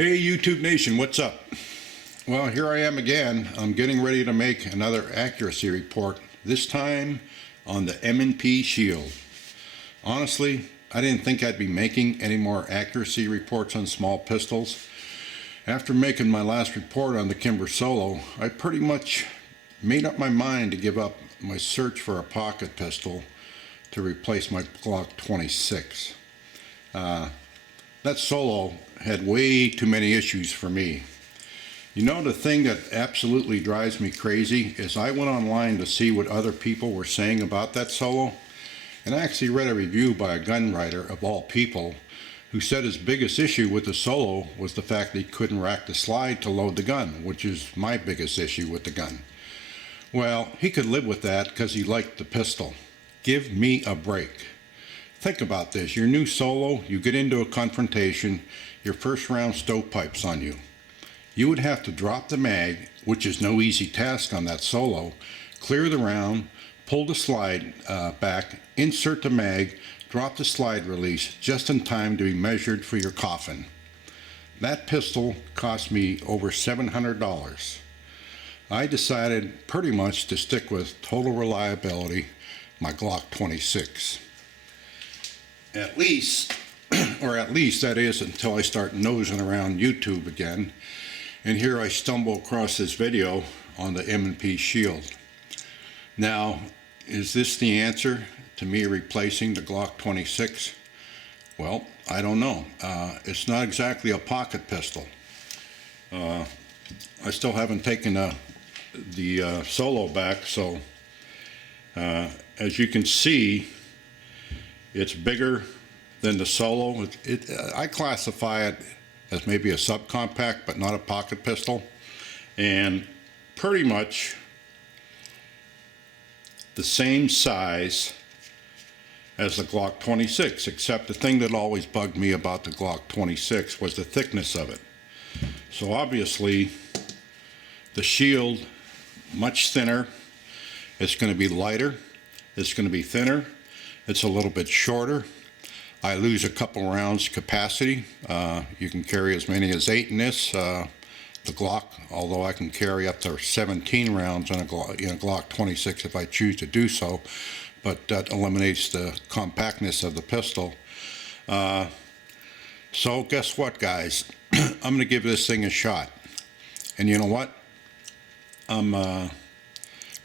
Hey YouTube Nation, what's up? Well, here I am again. I'm getting ready to make another accuracy report, this time on the M&P Shield. Honestly, I didn't think I'd be making any more accuracy reports on small pistols. After making my last report on the Kimber Solo, I pretty much made up my mind to give up my search for a pocket pistol to replace my Glock 26. That Solo had way too many issues for me. You know, the thing that absolutely drives me crazy is I went online to see what other people were saying about that Solo, and I actually read a review by a gun writer of all people who said his biggest issue with the Solo was the fact that he couldn't rack the slide to load the gun, which is my biggest issue with the gun. Well, he could live with that because he liked the pistol. Give me a break. Think about this. Your new Solo, you get into a confrontation, your first round stovepipes on you. You would have to drop the mag, which is no easy task on that Solo, clear the round, pull the slide back, insert the mag, drop the slide release just in time to be measured for your coffin. That pistol cost me over $700. I decided pretty much to stick with total reliability, my Glock 26. At least that is until I start nosing around YouTube again, and here I stumble across this video on the M&P Shield. Now, is this the answer to me replacing the Glock 26? Well, I don't know. It's not exactly a pocket pistol. I still haven't taken the Solo back, so as you can see, it's bigger than the Solo. I classify it as maybe a subcompact, but not a pocket pistol, and pretty much the same size as the Glock 26, except the thing that always bugged me about the Glock 26 was the thickness of it. So obviously the Shield, much thinner. It's going to be lighter, it's going to be thinner, it's a little bit shorter. I lose a couple rounds capacity. You can carry as many as 8 in this. The Glock, although I can carry up to 17 rounds in a Glock 26 if I choose to do so, but that eliminates the compactness of the pistol. So guess what, guys? I'm going to give this thing a shot. And you know what? I'm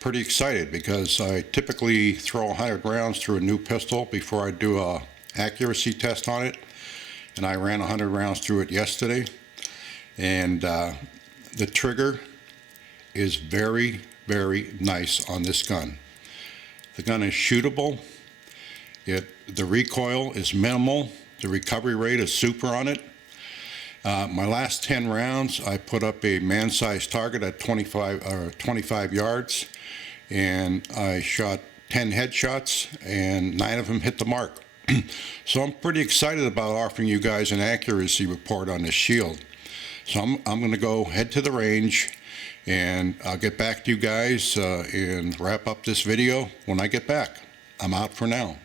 pretty excited because I typically throw 100 rounds through a new pistol before I do a accuracy test on it, and I ran 100 rounds through it yesterday, and the trigger is very, very nice on this gun. The gun is shootable. The recoil is minimal. The recovery rate is super on it. My last 10 rounds, I put up a man-sized target at 25 yards, and I shot 10 headshots, and 9 of them hit the mark. So I'm pretty excited about offering you guys an accuracy report on this Shield. So I'm going to go head to the range, and I'll get back to you guys and wrap up this video when I get back. I'm out for now.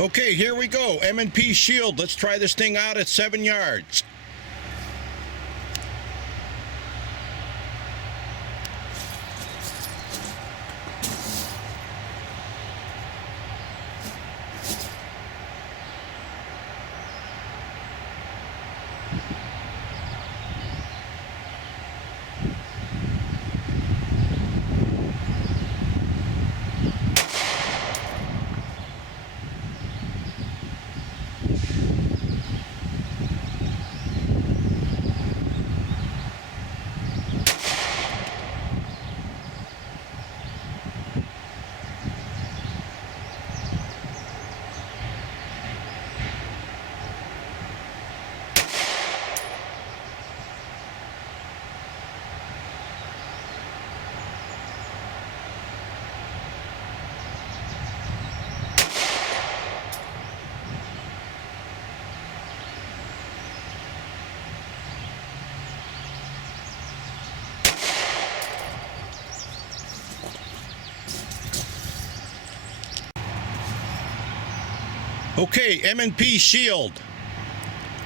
Okay, here we go. M&P Shield. Let's try this thing out at 7 yards. Okay, M&P Shield.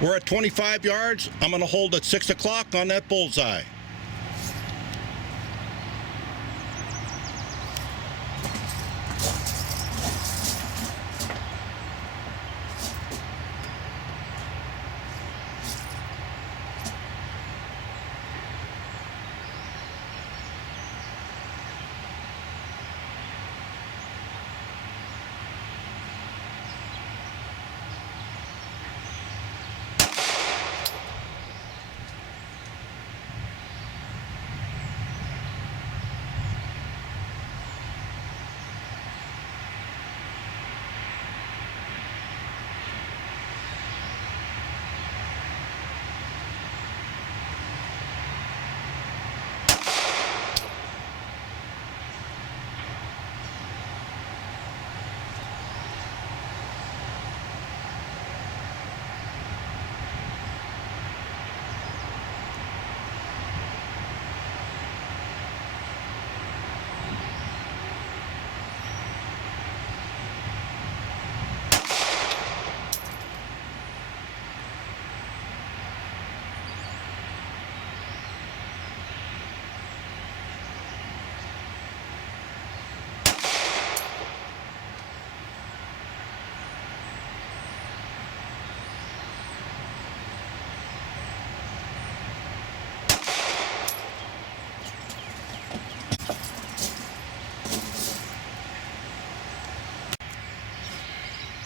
We're at 25 yards. I'm going to hold at 6 o'clock on that bullseye.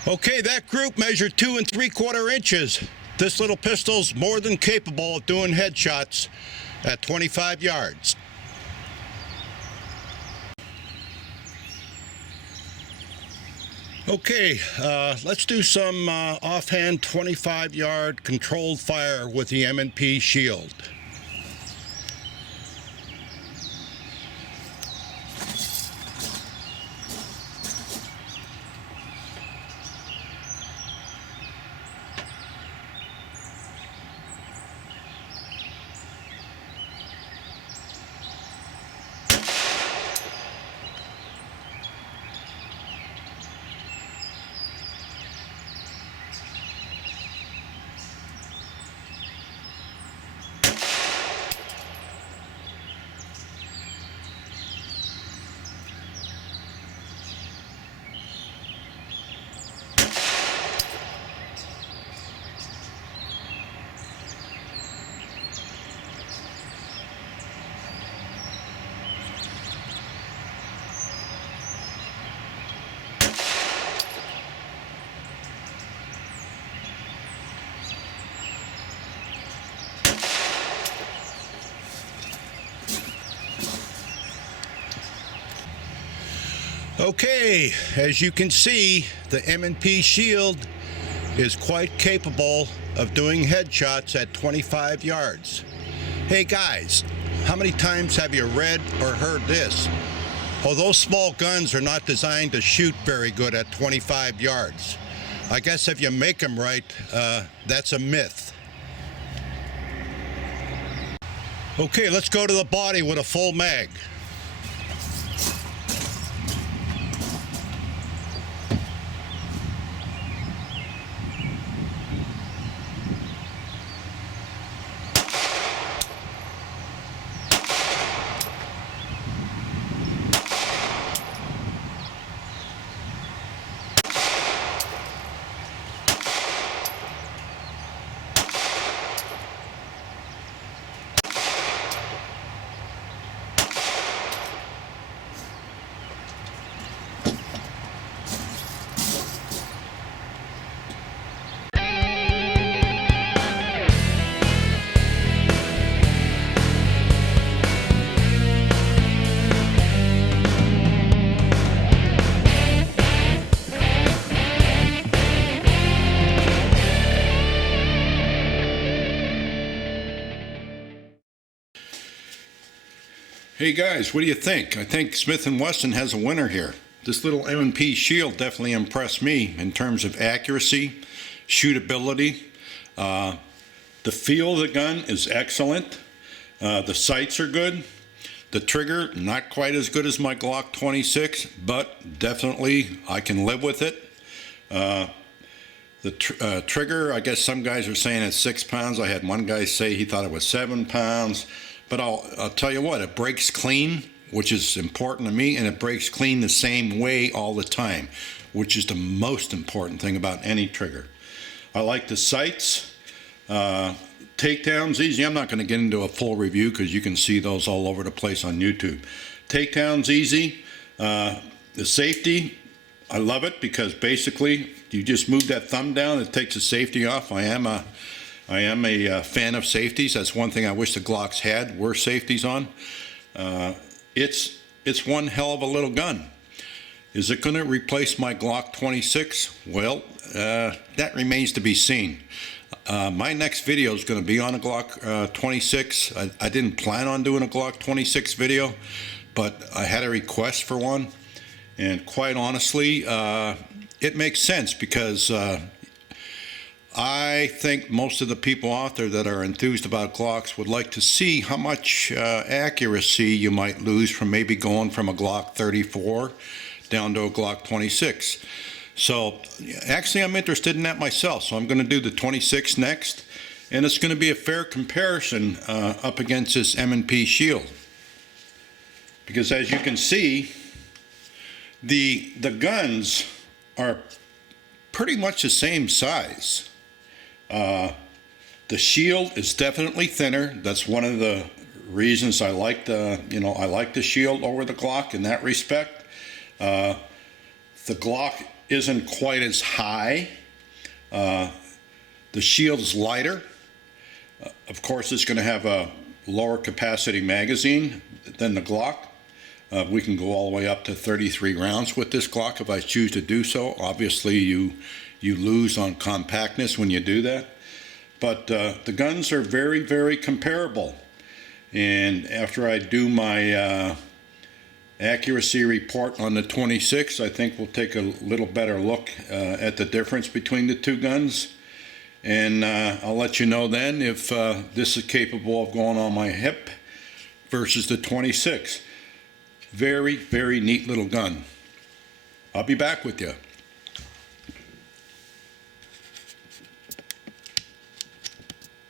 Okay, that group measured 2 3/4 inches. This little pistol's more than capable of doing headshots at 25 yards. Okay, let's do some offhand 25-yard controlled fire with the M&P Shield. Okay, as you can see, the M&P Shield is quite capable of doing headshots at 25 yards. Hey guys, how many times have you read or heard this? Oh, those small guns are not designed to shoot very good at 25 yards. I guess if you make them right, that's a myth. Okay, let's go to the body with a full mag. Hey guys, what do you think? I think Smith & Wesson has a winner here. This little M&P Shield definitely impressed me in terms of accuracy, shootability. The feel of the gun is excellent. The sights are good. The trigger, not quite as good as my Glock 26, but definitely I can live with it. The trigger, I guess some guys are saying it's 6 pounds. I had one guy say he thought it was 7 pounds. But I'll tell you what, it breaks clean, which is important to me, and it breaks clean the same way all the time, which is the most important thing about any trigger. I like the sights. Takedown's easy. I'm not going to get into a full review because you can see those all over the place on YouTube. Takedown's easy. The safety, I love it because basically you just move that thumb down, it takes the safety off. I am a fan of safeties. That's one thing I wish the Glocks had, were safeties on. It's one hell of a little gun. Is it going to replace my Glock 26? Well, that remains to be seen. My next video is going to be on a Glock 26. I didn't plan on doing a Glock 26 video, but I had a request for one. And quite honestly, it makes sense because I think most of the people out there that are enthused about Glocks would like to see how much accuracy you might lose from maybe going from a Glock 34 down to a Glock 26. So actually I'm interested in that myself, so I'm going to do the 26 next, and it's going to be a fair comparison up against this M&P Shield. Because as you can see, the guns are pretty much the same size. The Shield is definitely thinner. That's one of the reasons I like the Shield over the Glock in that respect. The Glock isn't quite as high. The Shield's lighter. Of course, it's going to have a lower capacity magazine than the Glock. We can go all the way up to 33 rounds with this Glock if I choose to do so. Obviously, you lose on compactness when you do that. But the guns are very, very comparable. And after I do my accuracy report on the 26, I think we'll take a little better look at the difference between the two guns. And I'll let you know then if this is capable of going on my hip versus the 26. Very, very neat little gun. I'll be back with you.